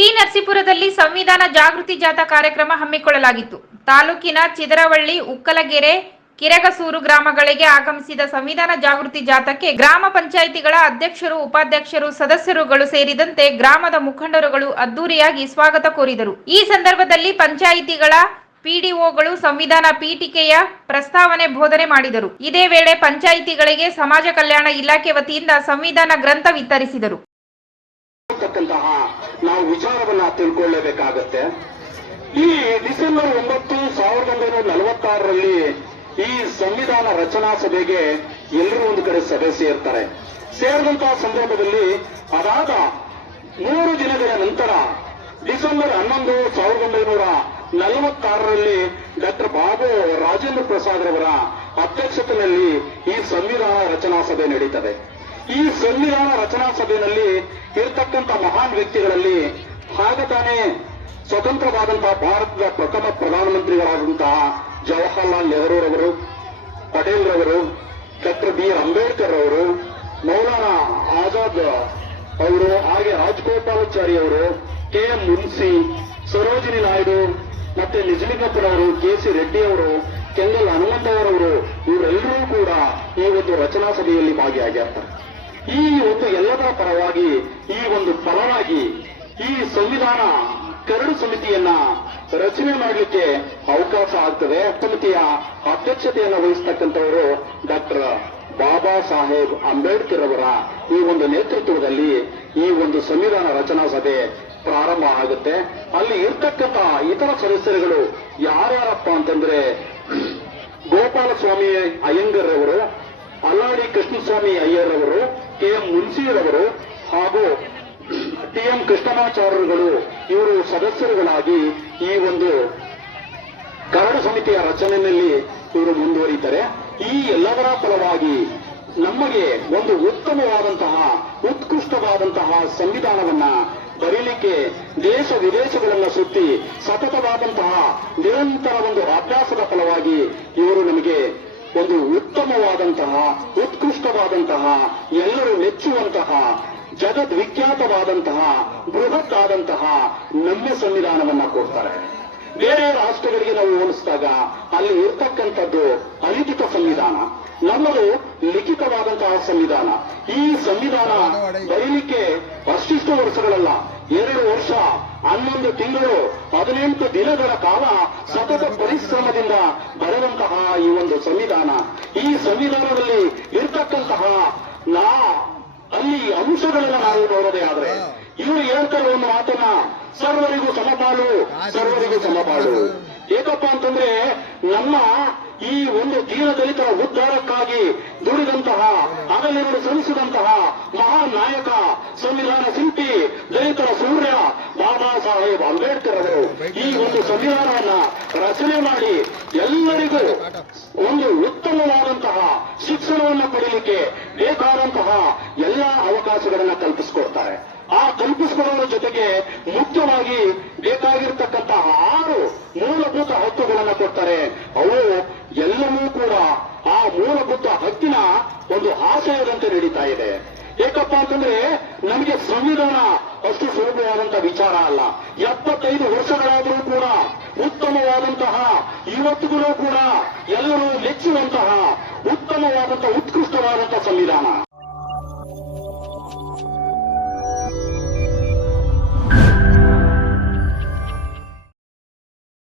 T ನರಸೀಪುರದಲ್ಲಿ ಸಂವಿಧಾನ ಜಾಗೃತಿ ಜಾಥಾ ಕಾರ್ಯಕ್ರಮ ಹಮ್ಮಿಕೊಳ್ಳಲಾಗಿತ್ತು. ತಾಲೂಕಿನ ಚಿದರವಳ್ಳಿ, ಉಕ್ಕಲಗೆರೆ, ಕಿರಗಸೂರು ಗ್ರಾಮಗಳಿಗೆ ಆಗಮಿಸಿದ ಸಂವಿಧಾನ ಜಾಗೃತಿ ಜಾಥಾಕ್ಕೆ ಗ್ರಾಮ ಪಂಚಾಯಿತಿಗಳ ಅಧ್ಯಕ್ಷರು, ಉಪಾಧ್ಯಕ್ಷರು, ಸದಸ್ಯರುಗಳು ಸೇರಿದಂತೆ ಗ್ರಾಮದ ಮುಖಂಡರುಗಳು ಅದ್ದೂರಿಯಾಗಿ ಸ್ವಾಗತ ಕೋರಿದರು. ಈ ಸಂದರ್ಭದಲ್ಲಿ ಪಂಚಾಯಿತಿಗಳ ಪಿಡಿಒಗಳು ಸಂವಿಧಾನ ಪೀಠಿಕೆಯ ಪ್ರಸ್ತಾವನೆ ಬೋಧನೆ ಮಾಡಿದರು. ಇದೇ ವೇಳೆ ಪಂಚಾಯಿತಿಗಳಿಗೆ ಸಮಾಜ ಕಲ್ಯಾಣ ಇಲಾಖೆ ವತಿಯಿಂದ ಸಂವಿಧಾನ ಗ್ರಂಥ ವಿತರಿಸಿದರು. ನಾವು ವಿಚಾರವನ್ನ ತಿಳ್ಕೊಳ್ಳೇಬೇಕಾಗತ್ತೆ. ಈ ಡಿಸೆಂಬರ್ 9, 1946ರಲ್ಲಿ ಈ ಸಂವಿಧಾನ ರಚನಾ ಸಭೆಗೆ ಎಲ್ಲರೂ ಒಂದು ಕಡೆ ಸಭೆ ಸೇರ್ತಾರೆ. ಸೇರಿದಂತಹ ಸಂದರ್ಭದಲ್ಲಿ ಅದಾದ 3 ದಿನಗಳ ನಂತರ ಡಿಸೆಂಬರ್ 11, 1946ರಲ್ಲಿ ಡಾಕ್ಟರ್ ಬಾಬು ರಾಜೇಂದ್ರ ಪ್ರಸಾದ್ ರವರ ಅಧ್ಯಕ್ಷತೆಯಲ್ಲಿ ಈ ಸಂವಿಧಾನ ರಚನಾ ಸಭೆ ನಡೀತದೆ. ಈ ಸಂವಿಧಾನ ರಚನಾ ಸಭೆಯಲ್ಲಿ ಇರತಕ್ಕಂಥ ಮಹಾನ್ ವ್ಯಕ್ತಿಗಳಲ್ಲಿ ತಾನೇ ಸ್ವತಂತ್ರವಾದಂತಹ ಭಾರತದ ಪ್ರಥಮ ಪ್ರಧಾನಮಂತ್ರಿಗಳಾದಂತಹ ಜವಾಹರ್ಲಾಲ್ ನೆಹರು ರವರು, ಪಟೇಲ್ ರವರು, ಡಾಕ್ಟರ್ ಬಿ ಆರ್ ಅಂಬೇಡ್ಕರ್ ಅವರು, ಮೌಲಾನಾ ಆಜಾದ್ ಅವರು, ಹಾಗೆ ರಾಜಗೋಪಾಲಾಚಾರಿ ಅವರು, ಕೆ ಎಂ ಮುನ್ಸಿ, ಸರೋಜಿನಿ ನಾಯ್ಡು, ಮತ್ತೆ ನಿಜಲಿಂಗಪ್ಪನವರು, ಕೆ ಸಿ ರೆಡ್ಡಿ ಅವರು, ಕೆಂಗಲ್ ಹನುಮಂತವರವರು, ಇವರೆಲ್ಲರೂ ಕೂಡ ಈ ಒಂದು ರಚನಾ ಸಭೆಯಲ್ಲಿ ಭಾಗಿಯಾಗಿರ್ತಾರೆ. ಈ ಒಂದು ಎಲ್ಲದರ ಪರವಾಗಿ ಈ ಒಂದು ಫಲವಾಗಿ ಈ ಸಂವಿಧಾನ ಕರಡು ಸಮಿತಿಯನ್ನ ರಚನೆ ಮಾಡಲಿಕ್ಕೆ ಅವಕಾಶ ಆಗ್ತದೆ. ಸಮಿತಿಯ ಅಧ್ಯಕ್ಷತೆಯನ್ನು ವಹಿಸತಕ್ಕಂಥವರು ಡಾಕ್ಟರ್ ಬಾಬಾ ಸಾಹೇಬ್ ಅಂಬೇಡ್ಕರ್ ಅವರ ಈ ಒಂದು ನೇತೃತ್ವದಲ್ಲಿ ಈ ಒಂದು ಸಂವಿಧಾನ ರಚನಾ ಸಭೆ ಪ್ರಾರಂಭ ಆಗುತ್ತೆ. ಅಲ್ಲಿ ಇರ್ತಕ್ಕಂಥ ಇತರ ಸದಸ್ಯರುಗಳು ಯಾರ್ಯಾರಪ್ಪ ಅಂತಂದ್ರೆ ಗೋಪಾಲಸ್ವಾಮಿ ಅಯ್ಯಂಗರ್ ಅವರು, ಅಲ್ಲಾಡಿ ಕೃಷ್ಣಸ್ವಾಮಿ ಅಯ್ಯರ್ ಅವರು, ಕೆ ಎಂ ಮುನ್ಸಿರವರು ಹಾಗೂ ಟಿ ಎಂ ಕೃಷ್ಣಮಾಚಾರ್ಯರುಗಳು ಇವರು ಸದಸ್ಯರುಗಳಾಗಿ ಈ ಒಂದು ಕರಡು ಸಮಿತಿಯ ರಚನೆಯಲ್ಲಿ ಇವರು ಮುಂದುವರಿತಾರೆ. ಈ ಎಲ್ಲದರ ಫಲವಾಗಿ ನಮಗೆ ಒಂದು ಉತ್ತಮವಾದಂತಹ, ಉತ್ಕೃಷ್ಟವಾದಂತಹ ಸಂವಿಧಾನವನ್ನ ಬರೀಲಿಕ್ಕೆ ದೇಶ ವಿದೇಶಗಳನ್ನು ಸುತ್ತಿ ಸತತವಾದಂತಹ ನಿರಂತರ ಒಂದು ಅಭ್ಯಾಸದ ಫಲವಾಗಿ ಇವರು ನಮಗೆ ಒಂದು ಉತ್ತಮವಾದಂತಹ, ಉತ್ಕೃಷ್ಟವಾದಂತಹ, ಎಲ್ಲರೂ ಮೆಚ್ಚುವಂತಹ, ಜಗದ್ವಿಖ್ಯಾತವಾದಂತಹ, ಬೃಹತ್ ಆದಂತಹ ನಮ್ಮ ಸಂವಿಧಾನವನ್ನ ಕೊಡ್ತಾರೆ. ಬೇರೆ ರಾಷ್ಟ್ರಗಳಿಗೆ ನಾವು ಹೋಲಿಸಿದಾಗ ಅಲ್ಲಿ ಇರ್ತಕ್ಕಂಥದ್ದು ಅಲಿಖಿತ ಸಂವಿಧಾನ, ನಮ್ಮದು ಲಿಖಿತವಾದಂತಹ ಸಂವಿಧಾನ. ಈ ಸಂವಿಧಾನ ಬರೀಲಿಕ್ಕೆ ಅಷ್ಟಿಷ್ಟು ವರ್ಷಗಳಲ್ಲ, 2 ವರ್ಷ 11 ತಿಂಗಳು 18 ದಿನಗಳ ಕಾಲ ಸತತ ಪರಿಶ್ರಮದಿಂದ ಬರೆದಂತಹ ಈ ಒಂದು ಸಂವಿಧಾನ. ಈ ಸಂವಿಧಾನದಲ್ಲಿ ಇರ್ತಕ್ಕಂತಹ ಅಲ್ಲಿ ಅಂಶಗಳನ್ನ ನಾವು ನೋಡೋದೇ ಆದ್ರೆ ಇವರು ಹೇಳ್ತಾರೆ ಒಂದು ಮಾತನ್ನ, ಸರ್ವರಿಗೂ ಸಮಪಾಲು, ಸರ್ವರಿಗೂ ಸಮಪಾಲು. ಏಕಪ್ಪ ಅಂತಂದ್ರೆ ನಮ್ಮ ಈ ಒಂದು ದೀನದಲಿತರ ಉದ್ಧಾರಕ್ಕಾಗಿ ದುಡಿದಂತಹ, ಹಗಲಿರುಳು ಶ್ರಮಿಸಿದಂತಹ ಮಹಾನ್ ನಾಯಕ, ಸಂವಿಧಾನ ಶಿಲ್ಪಿ, ದಲಿತರ ಸೂರ್ಯ ಬಾಬಾ ಸಾಹೇಬ್ ಅಂಬೇಡ್ಕರ್ ಅವರು ಈ ಒಂದು ಸಂವಿಧಾನವನ್ನ ರಚನೆ ಮಾಡಿ ಎಲ್ಲರಿಗೂ ಒಂದು ಉತ್ತಮವಾದಂತಹ ಶಿಕ್ಷಣವನ್ನು ಪಡೆಯಲಿಕ್ಕೆ ಬೇಕಾದಂತಹ ಎಲ್ಲ ಅವಕಾಶಗಳನ್ನ ಕಲ್ಪಿಸಿಕೊಡ್ತಾರೆ. ಆ ಕಲ್ಪಿಸಿಕೊಳ್ಳುವ ಜೊತೆಗೆ ಮುಖ್ಯವಾಗಿ ಬೇಕಾಗಿರ್ತಕ್ಕಂತಹ 6 ಮೂಲಭೂತ ಹಕ್ಕುಗಳನ್ನು ಕೊಡ್ತಾರೆ. ಅವು ಎಲ್ಲವೂ ಕೂಡ ಆ ಮೂಲಭೂತ ಹಕ್ಕಿನ ಒಂದು ಆಶಯದಂತೆ ನಡೀತಾ ಇದೆ. ಏಕಪ್ಪ ಅಂತಂದ್ರೆ ನಮಗೆ ಸಂವಿಧಾನ ಅಷ್ಟು ಸುಲಭವಾದಂತಹ ವಿಚಾರ ಅಲ್ಲ. 75 ವರ್ಷಗಳಾದರೂ ಕೂಡ ಉತ್ತಮವಾದಂತಹ, ಇವತ್ತಿಗೂ ಕೂಡ ಎಲ್ಲರೂ ಮೆಚ್ಚುವಂತಹ ಉತ್ತಮವಾದಂತಹ, ಉತ್ಕೃಷ್ಟವಾದಂತಹ ಸಂವಿಧಾನ.